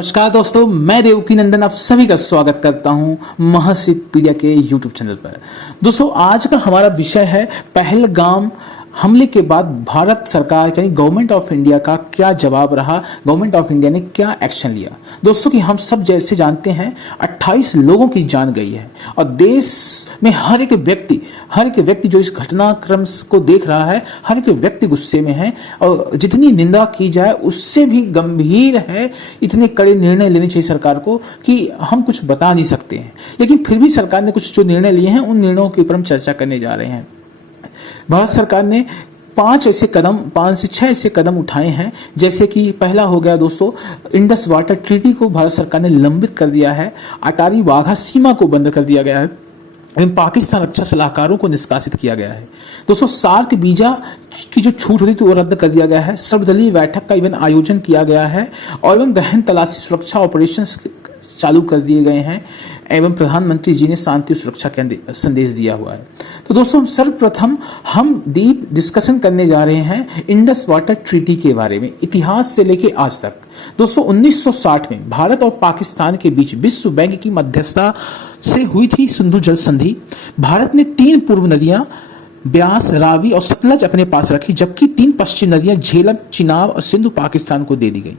नमस्कार दोस्तों, मैं देवकी नंदन आप सभी का स्वागत करता हूं महर्षि पीडिया के YouTube चैनल पर। दोस्तों, आज का हमारा विषय है पहलगाम हमले के बाद भारत सरकार यानी गवर्नमेंट ऑफ इंडिया का क्या जवाब रहा, गवर्नमेंट ऑफ इंडिया ने क्या एक्शन लिया। दोस्तों कि हम सब जैसे जानते हैं 28 लोगों की जान गई है और देश में हर एक व्यक्ति जो इस घटनाक्रम को देख रहा है, हर एक व्यक्ति गुस्से में है और जितनी निंदा की जाए उससे भी गंभीर है। इतने कड़े निर्णय लेने चाहिए सरकार को कि हम कुछ बता नहीं सकते हैं, लेकिन फिर भी सरकार ने कुछ जो निर्णय लिए हैं उन निर्णयों के ऊपर हम चर्चा करने जा रहे हैं। भारत सरकार ने 5 से 6 ऐसे कदम उठाए हैं, जैसे कि पहला हो गया दोस्तों, इंडस वाटर ट्रीटी को भारत सरकार ने निलंबित कर दिया है। अटारी वाघा सीमा को बंद कर दिया गया है एवं पाकिस्तान रक्षा सलाहकारों को निष्कासित किया गया है। दोस्तों, सार्क वीजा की जो छूट होती थी वो रद्द कर दिया गया है। सर्वदलीय बैठक का इवेंट आयोजन किया गया है और एवं गहन तलाशी सुरक्षा ऑपरेशन चालू कर दिए गए हैं एवं प्रधानमंत्री जी ने शांति सुरक्षा का संदेश दिया हुआ है। तो दोस्तों, सर्वप्रथम हम डीप डिस्कशन करने जा रहे हैं इंडस वाटर ट्रीटी के बारे में, इतिहास से लेके आज तक। दोस्तों, 1960 में भारत और पाकिस्तान के बीच विश्व बैंक की मध्यस्थता से हुई थी सिंधु जल संधि। भारत ने 3 पूर्व नदियां ब्यास, रावी और सतलज अपने पास रखी, जबकि 3 पश्चिम नदियां झेलम, चिनाब और सिंधु पाकिस्तान को दे दी गई।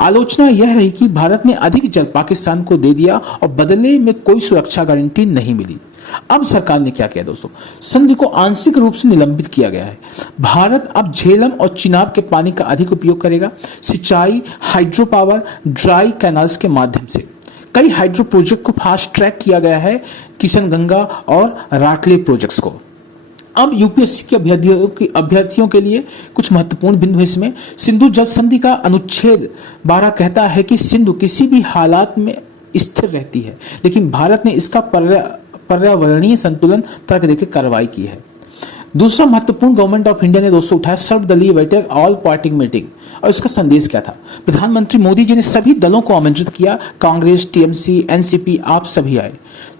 आलोचना यह रही कि भारत ने अधिक जल पाकिस्तान को दे दिया और बदले में कोई सुरक्षा गारंटी नहीं मिली। अब सरकार ने क्या किया दोस्तों, संधि को आंशिक रूप से निलंबित किया गया है। भारत अब झेलम और चिनाब के पानी का अधिक उपयोग करेगा। सिंचाई, हाइड्रो पावर, ड्राई कैनाल्स के माध्यम से कई हाइड्रो प्रोजेक्ट को फास्ट ट्रैक किया गया है, किशनगंगा और राटले प्रोजेक्ट्स को। अब यूपीएससी के अभ्यर्थियों के लिए कुछ महत्वपूर्ण बिंदु है इसमें। सिंधु जल संधि का अनुच्छेद 12 कहता है कि सिंधु किसी भी हालात में स्थिर रहती है, लेकिन भारत ने इसका पर्यावरणीय संतुलन तर्क देकर कार्रवाई की है। दूसरा महत्वपूर्ण गवर्नमेंट ऑफ इंडिया ने दोस्तों उठाया सर्वदलीय बैठक, ऑल पार्टी मीटिंग, और इसका संदेश क्या था। प्रधानमंत्री मोदी जी ने सभी दलों को आमंत्रित किया, कांग्रेस, टीएमसी, एनसीपी, आप सभी आए।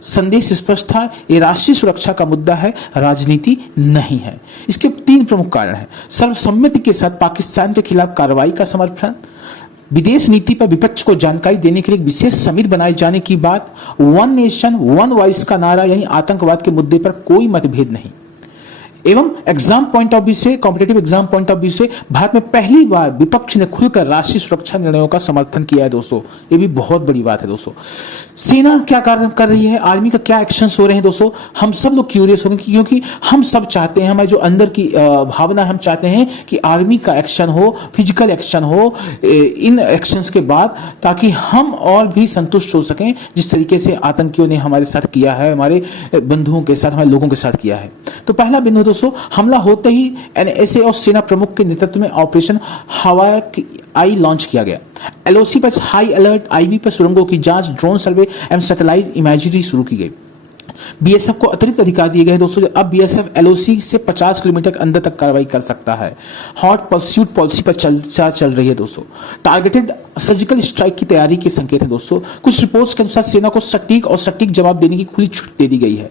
संदेश स्पष्ट था, ये राष्ट्रीय सुरक्षा का मुद्दा है, राजनीति नहीं है। इसके 3 प्रमुख कारण हैं। सर्वसम्मति के साथ पाकिस्तान के खिलाफ कार्रवाई का समर्थन, विदेश नीति पर विपक्ष को जानकारी देने के लिए विशेष समिति बनाए जाने की बात, वन नेशन वन वॉइस का नारा, यानी आतंकवाद के मुद्दे पर कोई मतभेद नहीं। एवं एग्जाम पॉइंट ऑफ व्यू से, competitive exam point of view से भारत में पहली बार विपक्ष ने खुलकर राष्ट्रीय सुरक्षा निर्णयों का समर्थन किया है दोस्तों। ये भी बहुत बड़ी बात है दोस्तों। सेना क्या कार्य कर रही है, आर्मी का क्या एक्शंस हो रहे हैं दोस्तों, हम सब लोग क्यूरियस होंगे, क्योंकि हम सब चाहते हैं, हमारे जो अंदर की भावना, हम चाहते हैं कि आर्मी का एक्शन हो, फिजिकल एक्शन हो इन एक्शंस के बाद, ताकि हम और भी संतुष्ट हो सकें जिस तरीके से आतंकियों ने हमारे साथ किया है, हमारे बंधुओं के साथ, हमारे लोगों के साथ किया है। तो पहला बिंदु दोस्तों, हमला होते ही एनएसए और सेना प्रमुख के नेतृत्व में ऑपरेशन हवाई लॉन्च किया गया। एलओसी पर हाई अलर्ट, आईबी पर सुरंगों की जांच, ड्रोन सर्वे एवं सैटेलाइट इमेजरी शुरू की गई। बीएसएफ को अतिरिक्त अधिकार दिए गए दोस्तों। अब बीएसएफ एलओसी से 50 किलोमीटर के अंदर तक कार्रवाई कर सकता है। हॉट परस्यूट पॉलिसी पर चर्चा चल रही है दोस्तों। टारगेटेड सर्जिकल स्ट्राइक की तैयारी के संकेत है दोस्तों। कुछ रिपोर्ट्स के अनुसार सेना को सटीक जवाब देने की खुली छूट दे दी गई है।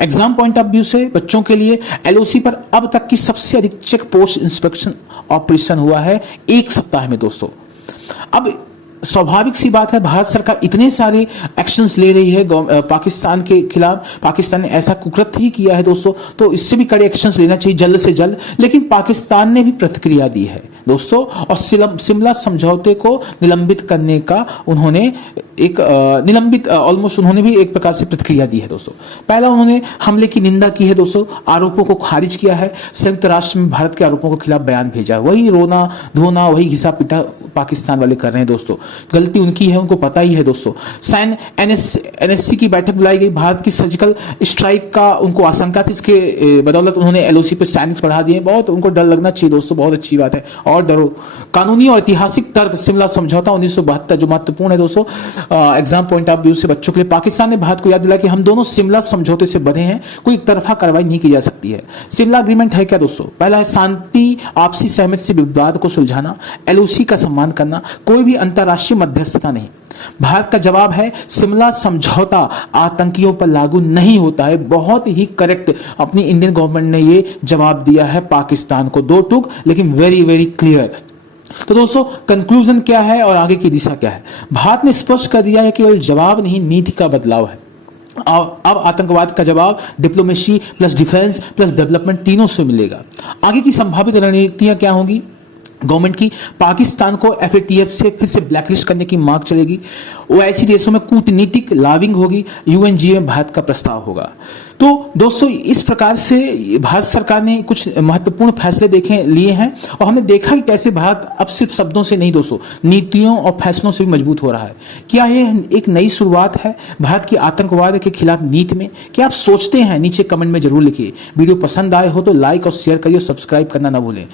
एग्जाम पॉइंट ऑफ व्यू से बच्चों के लिए एलओसी पर अब तक की सबसे अधिक चेक पोस्ट इंस्पेक्शन ऑपरेशन हुआ है 1 सप्ताह में दोस्तों। अब स्वाभाविक सी बात है, भारत सरकार इतने सारे एक्शंस ले रही है पाकिस्तान के खिलाफ। पाकिस्तान ने ऐसा कुकृत्य ही किया है दोस्तों, तो इससे भी कड़े एक्शंस लेना चाहिए जल्द से जल्द। लेकिन पाकिस्तान ने भी प्रतिक्रिया दी है दोस्तों और शिमला समझौते को निलंबित करने का उन्होंने उन्होंने भी एक प्रकार से प्रतिक्रिया दी है दोस्तों। पहला, उन्होंने हमले की निंदा की है दोस्तों, आरोपों को खारिज किया है। संयुक्त राष्ट्र में भारत के आरोपों के खिलाफ बयान भेजा, वही रोना धोना, वही घिसा पिटा पाकिस्तान वाले कर रहे हैं दोस्तों। गलती उनकी है, उनको पता ही है दोस्तों। एनएससी की बैठक बुलाई गई, भारत की सर्जिकल स्ट्राइक का उनको आशंका थी, इसके बदौलत उन्होंने एलओसी पर सैनिक बढ़ा दिए। बहुत उनको डर लगना चाहिए दोस्तों, बहुत अच्छी बात है, और डरो। कानूनी और ऐतिहासिक तर्क, शिमला समझौता 1972 जो महत्वपूर्ण है दोस्तों एग्जाम पॉइंट ऑफ व्यू से बच्चों के लिए। पाकिस्तान ने भारत को याद दिलाया कि हम दोनों शिमला समझौते से बंधे हैं, कोई एक तरफा कार्रवाई नहीं की जा सकती है। शिमला एग्रीमेंट है क्या दोस्तों? पहला है शांति, आपसी सहमति से विवाद को सुलझाना, एलओसी का सम्मान करना, कोई भी अंतर्राष्ट्रीय मध्यस्थता नहीं। भारत का जवाब है शिमला समझौता आतंकियों पर लागू नहीं होता है। बहुत ही करेक्ट अपनी इंडियन गवर्नमेंट ने ये जवाब दिया है पाकिस्तान को, 2 टूक लेकिन वेरी वेरी क्लियर। तो दोस्तों कंक्लूजन क्या है और आगे की दिशा क्या है? भारत ने स्पष्ट कर दिया है कि केवल जवाब नहीं, नीति का बदलाव है। अब आतंकवाद का जवाब diplomacy plus defence plus development तीनों से मिलेगा। आगे की संभावित रणनीतियां क्या होंगी? गवर्नमेंट की पाकिस्तान को एफएटीएफ से फिर से ब्लैकलिस्ट करने की मांग चलेगी। ओआईसी देशों में कूटनीतिक लॉबिंग होगी। यूएनजीए में भारत का प्रस्ताव होगा। तो दोस्तों इस प्रकार से भारत सरकार ने कुछ महत्वपूर्ण फैसले लिए हैं और हमने देखा कि कैसे भारत अब सिर्फ शब्दों से नहीं दोस्तों, नीतियों और फैसलों से भी मजबूत हो रहा है। क्या यह एक नई शुरुआत है भारत की आतंकवाद के खिलाफ नीति में? क्या आप सोचते हैं? नीचे कमेंट में जरूर लिखिए। वीडियो पसंद आए हो तो लाइक और शेयर करिए और सब्सक्राइब करना ना भूलें।